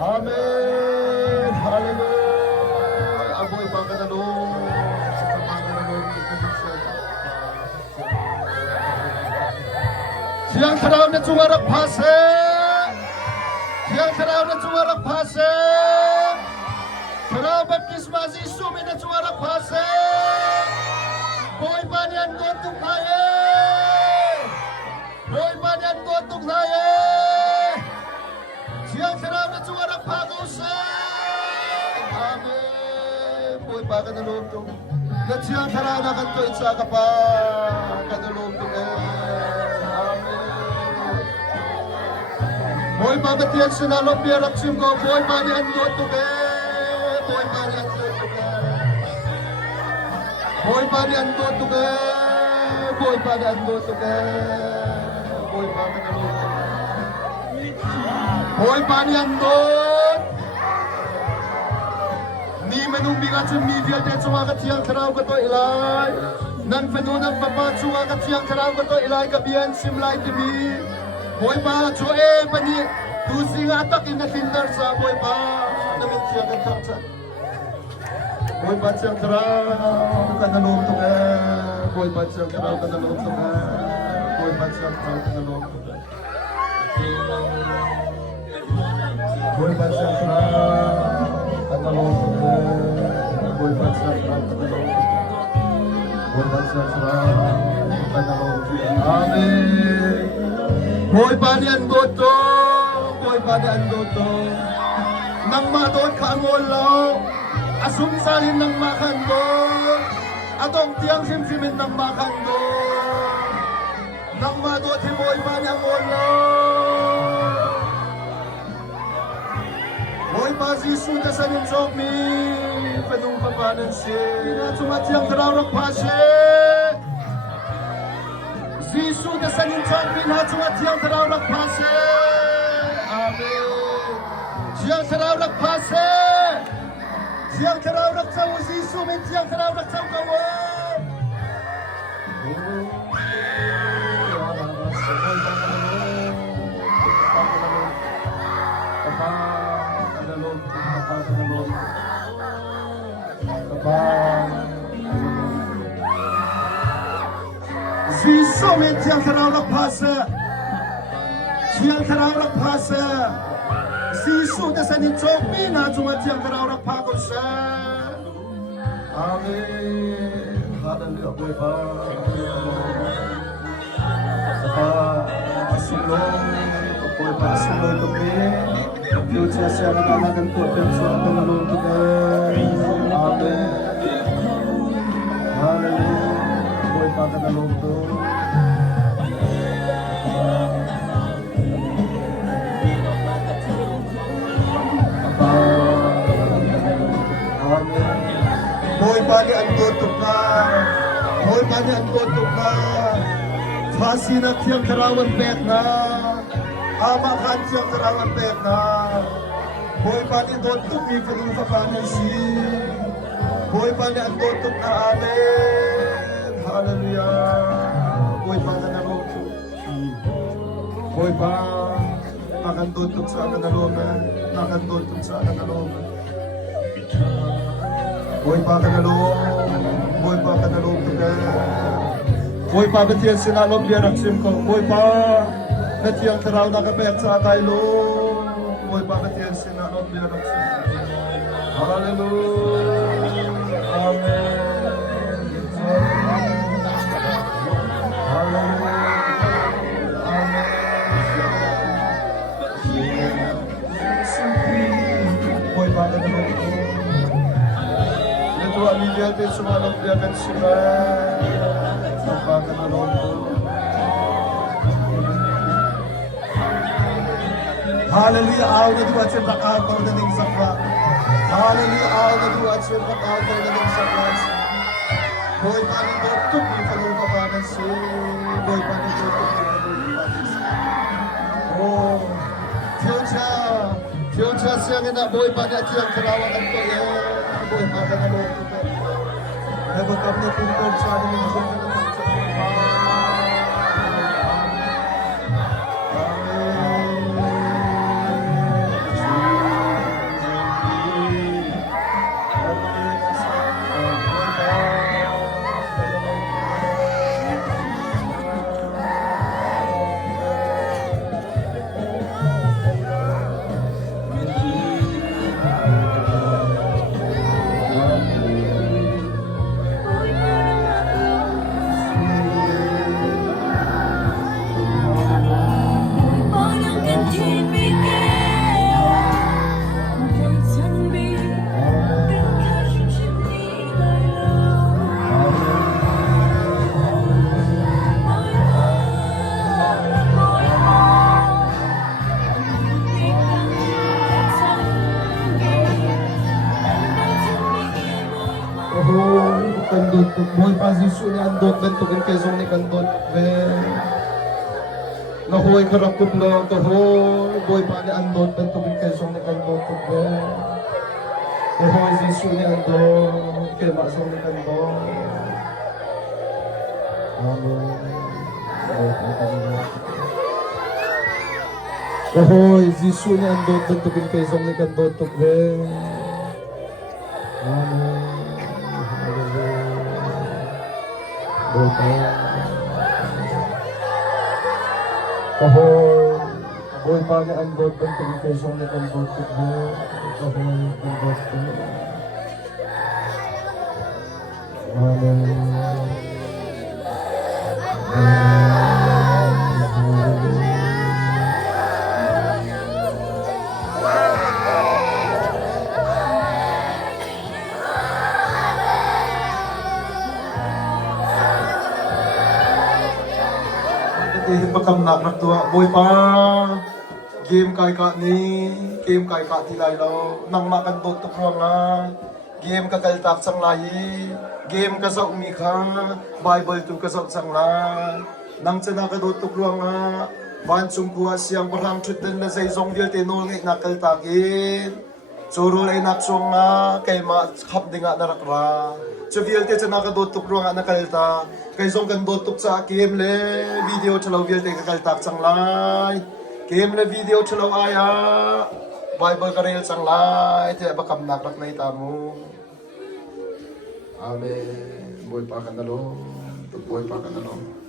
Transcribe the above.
Amen. Hallelujah. Ako'y pagkatalong sa pagkatalong Siyang saraw na tsuwarak pase. Siyang saraw na tsuwarak pase. Saraw baptismas isumi na tsuwarak pase. Boy banyan gotuk tayo. Boy banyan gotuk tayo. Siyang saraw na tsuwarak pagose. Amen. Boy pagkatalong to. At siyang saraw na kanto itsa ka pa. Katalong to Boy babatian sinalo biarak simko boy pani ando tuke boy pani ando tuke boy pani ando tuke boy pani ando tuke boy pani ando boy pani ando ni menumbigat sim media te cuma katiang kerau kato ilai nan penunang bapak cuma katiang kerau kato ilai kabian sim lai tv boy pa choe pani tusing atak in the finder sa boy pa namin siya kansa boy pa siyang taraw kanalong to ka boy pa siyang taraw kanalong to ka boy pa siyang taraw kanalong to ka boy pa siyang taraw kanalong to ka boy pa siyang taraw kanalong to ka boy pa siyang taraw kanalong to ka amen. Boy panian goto, boy panian goto. Nang madon ka ang olaw, asum salin ng makando, atong tiang simsimin ng makando. Nang madon si boy panian olaw, boy pa si suda sa ninsok mi, penung papanan siya, sumatiang tarawak pa siya. Zisu da sanin champion hatuat yang terawak pase. Amin. Yang terawak pase. Yang terawak tahu Zisu min yang terawak tahu kawan. Zisu min yang terawak pase. Yang terawak pase. Zisu da sanin champion hatuat yang terawak pagose. Amin. Hallelujah. Boy pa. Pasulong. Boy pa pasulong to be. Future siya nakalagan ko. Pero tumalong to be. Amen. Hallelujah. Boy pa kanalong to. Boy pani ang tutok na, boy pani ang tutok na, fasi na tiyang karawan pek na, ama kan tiyang karawan pek na, boy pani tutok mi penung papanan si, boy pani ang tutok na amen, hallelujah, boy pani na tutok, boy pa, makan tutok sa kanalungan, makan tutok sa kanalungan. Boy pa kanalong, boy pa kanalong tuka. Boy pa betiyan sinalong biarak sim ko. Boy pa betiyang taraw na kapayat sa akaylo. Boy pa betiyan sinalong biarak sim ko. Hallelujah. Amen. Hallelujah. Amen. Boy pa kanalong tuka. Ito ang liyatin sumalong biyagan sila sa pagkakalong ko. Hallelujah, aw na duwa siya bakaw na ning sakwa. Hallelujah, aw na duwa siya bakaw na ning sakwa. Boy pani tutok ni falong papanan si. Boy pani tutok ni falong papanan si. Oh, Future siya nga na boy pani at siyang karawakan ko boy pagkakalong ko. Nabagkap na puntor sa amin ng siya. Amen. kandot boy pasisu ni andot bentukin kesong ni kandot be nahoy karakup lo kahoy boy pa ni andot bentukin kesong ni kandot be nahoy sisu ni andot kaya masong ni kandot amen kahoy sisu ni andot bentukin kesong ni kandot be amen kahoy boy pa ni andot bentukin kesong ni kandot be kahoy kandot be amen Bakam nak tua boy pa game kai ka ni game kai ka tilai lo nang makan dot to pronga game ka kaltak sang lai game ka sa umi kha bible tu ka sa sang la nang chana ka dot to pronga ban chung kuwa siang parang thuten na sai zong dial te nol ngai nakal takin choro lai nak songa kay ma khap dinga narakra chuvial te chana ka dot to pronga nakalta kay zong kan dot tuk sa game le video chalaw vial te kakal tak sang lai game le video chalaw aya bible ka reel sang lai te bakam nakrak na itamu amen boy pa kanalo boy pa kanalo